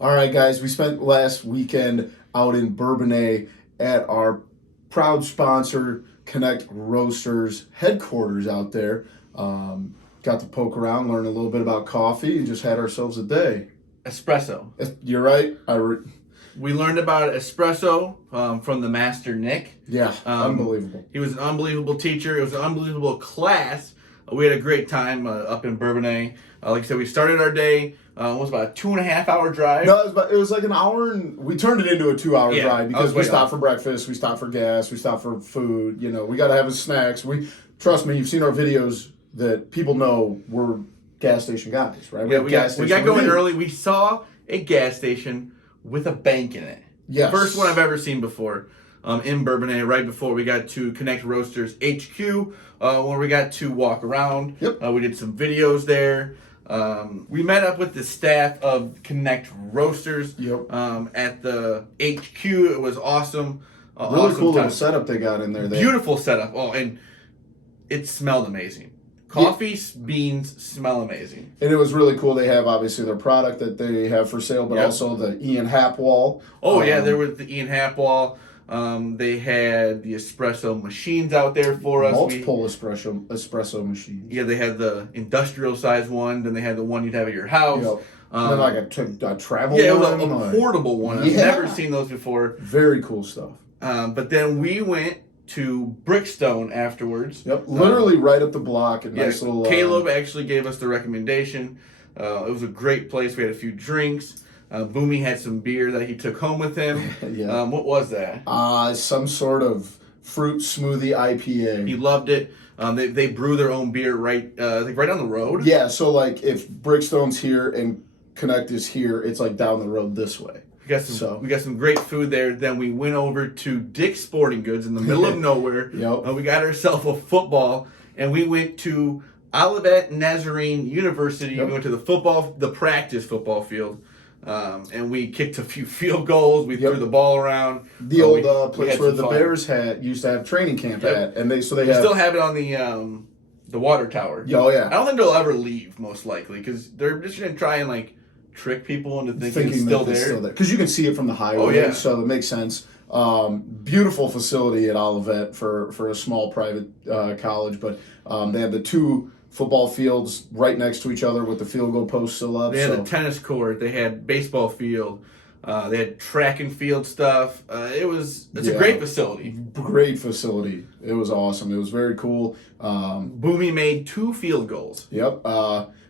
All right, guys, we spent last weekend out in Bourbonnais at our proud sponsor, Connect Roasters headquarters out there. Got to poke around, learn a little bit about coffee, and just had ourselves a day. Espresso. You're right. We learned about espresso from the master Nick. Yeah, unbelievable. He was an unbelievable teacher. It was an unbelievable class. We had a great time up in Bourbonnais. Like I said, we started our day. It was about a 2.5 hour drive. No, it was like an hour, and we turned it into a 2 hour drive because we stopped for breakfast, we stopped for gas, we stopped for food. You know, we got to have his snacks. Trust me, you've seen our videos that people know we're gas station guys, right? We got going early. We saw a gas station with a bank in it. Yes. First one I've ever seen before. In Bourbonnais, right before we got to Connect Roasters HQ, where we got to walk around. Yep. We did some videos there. We met up with the staff of Connect Roasters. Yep. At the HQ. It was awesome. Really awesome cool time. little setup they got in there. Beautiful setup. Oh, and it smelled amazing. Coffee beans smell amazing. And it was really cool. They have obviously their product that they have for sale, but also the Ian Happ wall. Oh yeah, there was the Ian Happ wall. They had the espresso machines out there for us. Multiple espresso machines. Yeah, they had the industrial size one. Then they had the one you'd have at your house. Yep. And then like a travel one. Yeah, it one. was a portable one. I've never seen those before. Very cool stuff. But then we went to Brickstone afterwards. Yep, literally right up the block. Nice little. Caleb actually gave us the recommendation. It was a great place. We had a few drinks. Boomy had some beer that he took home with him. Yeah. What was that? Some sort of fruit smoothie IPA. He loved it. They brew their own beer right down the road. Yeah, so like if Brickstone's here and Connect is here, it's like down the road this way. We got some great food there. Then we went over to Dick's Sporting Goods in the middle of nowhere. Yep. We got ourselves a football, and we went to Olivet Nazarene University. Yep. We went to the practice football field. And we kicked a few field goals. We threw the ball around. The old place where the Bears used to have training camp at, and they still have it on the water tower. Oh yeah. I don't think they'll ever leave, most likely, because they're just gonna try and like trick people into thinking it's still there. Because you can see it from the highway. Oh yeah. So that makes sense. Beautiful facility at Olivet for a small private college, but they have the two football fields right next to each other with the field goal post still up. They had a tennis court. They had baseball field. They had track and field stuff. It's a great facility. Great facility. It was awesome. It was very cool. Boomy made 2 field goals. Yep.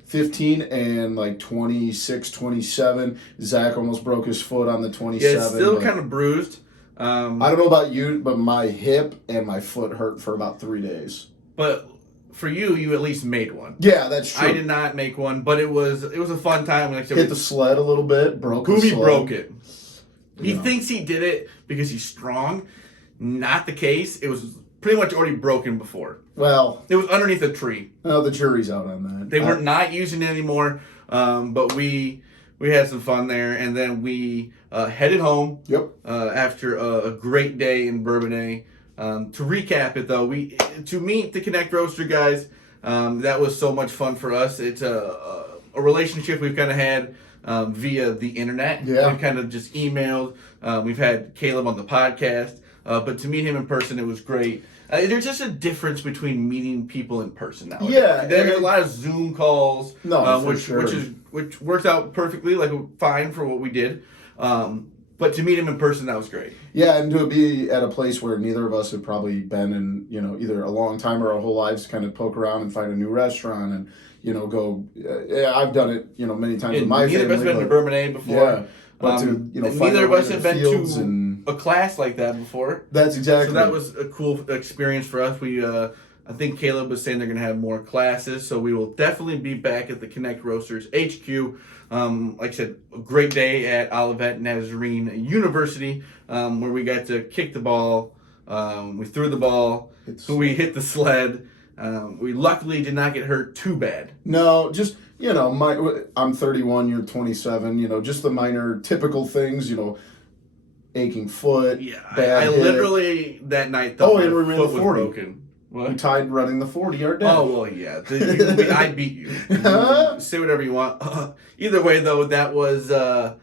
15 and like 26, 27. Zach almost broke his foot on the 27. Yeah, it's still kind of bruised. I don't know about you, but my hip and my foot hurt for about 3 days. But for you at least made one. Yeah, that's true. I did not make one, but it was a fun time. Like I said, hit the sled a little bit, Boomy broke it. He thinks he did it because he's strong. Not the case. It was pretty much already broken before. Well, it was underneath a tree. Well, the jury's out on that. They were not using it anymore, but we had some fun there, and then we headed home. Yep. After a great day in Bourbonnais. To recap it though, to meet the Connect Roaster guys, that was so much fun for us. It's a relationship we've kind of had via the internet. Yeah. We've kind of just emailed. We've had Caleb on the podcast, but to meet him in person, it was great. There's just a difference between meeting people in person now. Yeah, there's a lot of Zoom calls, which works out perfectly, like fine for what we did. But to meet him in person, that was great. Yeah, and to be at a place where neither of us have probably been in, either a long time or our whole lives, kind of poke around and find a new restaurant and, go. I've done it, many times with my family. Neither of us have been to Bourbonnais before. Yeah, but neither of us have been to a class like that before. That's exactly. So that was a cool experience for us. I think Caleb was saying they're going to have more classes, so we will definitely be back at the Connect Roasters HQ. Like I said, a great day at Olivet Nazarene University, where we got to kick the ball. We threw the ball. We hit the sled. We luckily did not get hurt too bad. No, just, I'm 31, you're 27, just the minor typical things, aching foot. Yeah, bad I literally that night thought my foot was broken. What? We tied running the 40-yard dash. Oh, well, yeah. I beat you. Say whatever you want. Either way, though, that was a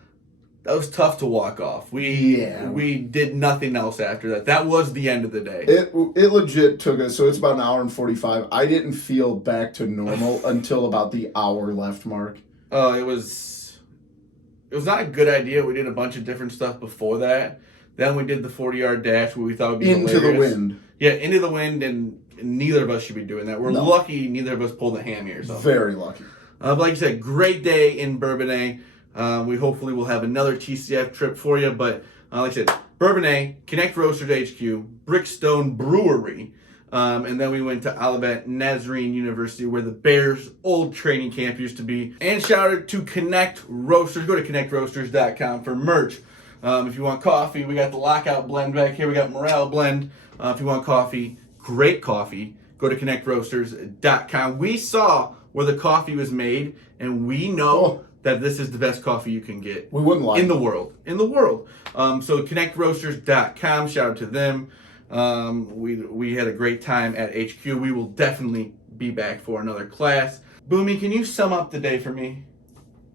that was tough to walk off. We did nothing else after that. That was the end of the day. It legit took us, so it's about an hour and 45. I didn't feel back to normal until about the hour left mark. Oh, it was not a good idea. We did a bunch of different stuff before that. Then we did the 40-yard dash, where we thought would be into hilarious. the wind. Yeah, into the wind, and neither of us should be doing that. We're lucky neither of us pulled a hammy or something. Very lucky. But like I said, great day in Bourbonnais. We hopefully will have another TCF trip for you. But like I said, Bourbonnais, Connect Roasters HQ, Brickstone Brewery. And then we went to Olivet Nazarene University, where the Bears' old training camp used to be. And shout out to Connect Roasters. Go to connectroasters.com for merch. If you want coffee, we got the Lockout blend back here. We got Morale blend. If you want coffee, great coffee, go to connectroasters.com. We saw where the coffee was made, and we know that this is the best coffee you can get. We wouldn't lie. In the world. So connectroasters.com, shout out to them. We had a great time at HQ. We will definitely be back for another class. Boomy, can you sum up the day for me?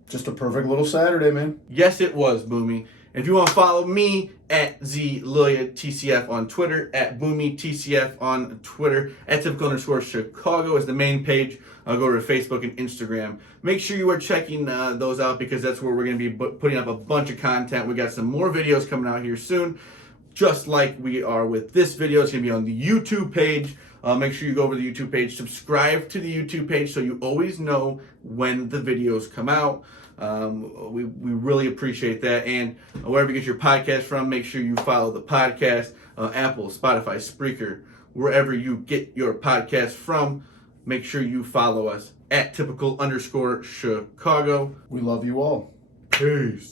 Just a perfect little Saturday, man. Yes, it was, Boomy. If you want to follow me at TCF on Twitter, at Boomy TCF on Twitter, at typical_Chicago is the main page. I'll go to Facebook and Instagram. Make sure you are checking those out, because that's where we're going to be putting up a bunch of content. We got some more videos coming out here soon, just like we are with this video. It's going to be on the YouTube page. Make sure you go over to the YouTube page, subscribe to the YouTube page so you always know when the videos come out. We really appreciate that. And wherever you get your podcast from, make sure you follow the podcast, Apple, Spotify, Spreaker, wherever you get your podcast from. Make sure you follow us at typical_Chicago. We love you all. Peace.